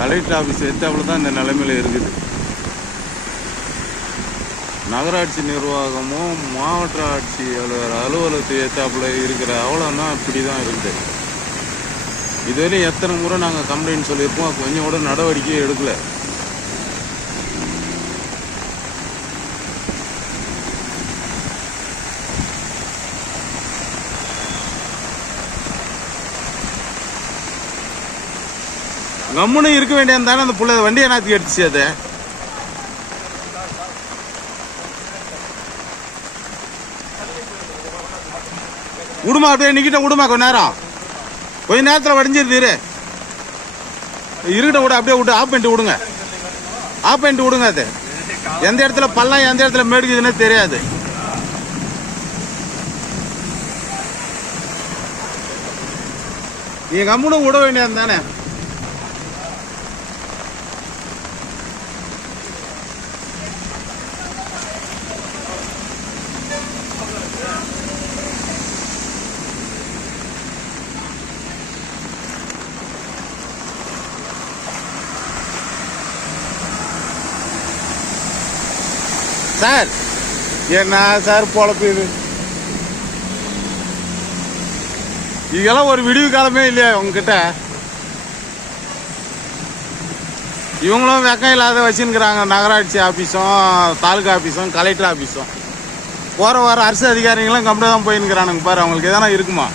Collector office எத்தாப்புல தான் இந்த நிலைமையில் இருக்குது. நகராட்சி நிர்வாகமும் மாவட்ட ஆட்சி அலுவலகத்தை ஏற்றாப்புல இருக்கிற அவ்வளோதான் இப்படி தான் இருக்குது. இதுவரையும் எத்தனை முறை நாங்கள் கம்ப்ளைண்ட் சொல்லியிருப்போம், கொஞ்சம் கூட நடவடிக்கையே எடுக்கல. கம்முன்னு இருக்க வேண்டியது தானே. அந்த பிள்ளை வண்டியை நாத்தி அடிச்சு அதை விடுமா, அப்படியே நிக்கிட்ட விடுமா. கொஞ்ச நேரத்தில் வடிஞ்சிருது. இருக்கிட்ட விட அப்படியே விட்டு ஆஃப் பண்ணிட்டு விடுங்க. ஆஃப் பண்ணிட்டு விடுங்க. அது எந்த இடத்துல பள்ளம் எந்த இடத்துல மேடுக்குதுன்னு தெரியாது. நீங்க கம்முன்னு விட வேண்டியது தானே. சார் என்ன சார் பொழப்பு இது? இதெல்லாம் ஒரு விடிவு காலமே இல்லையா உங்ககிட்ட? இவங்களும் வெக்கம் இல்லாத வச்சுருக்கிறாங்க. நகராட்சி ஆஃபீஸும் தாலுகா ஆஃபீஸும் கலெக்டர் ஆஃபீஸும் போகிற வர அரசு அதிகாரிகளும் கம்ப்ளீட் தான் போயின்னுக்கிறானுங்க பாரு. அவங்களுக்கு எதனா இருக்குமா?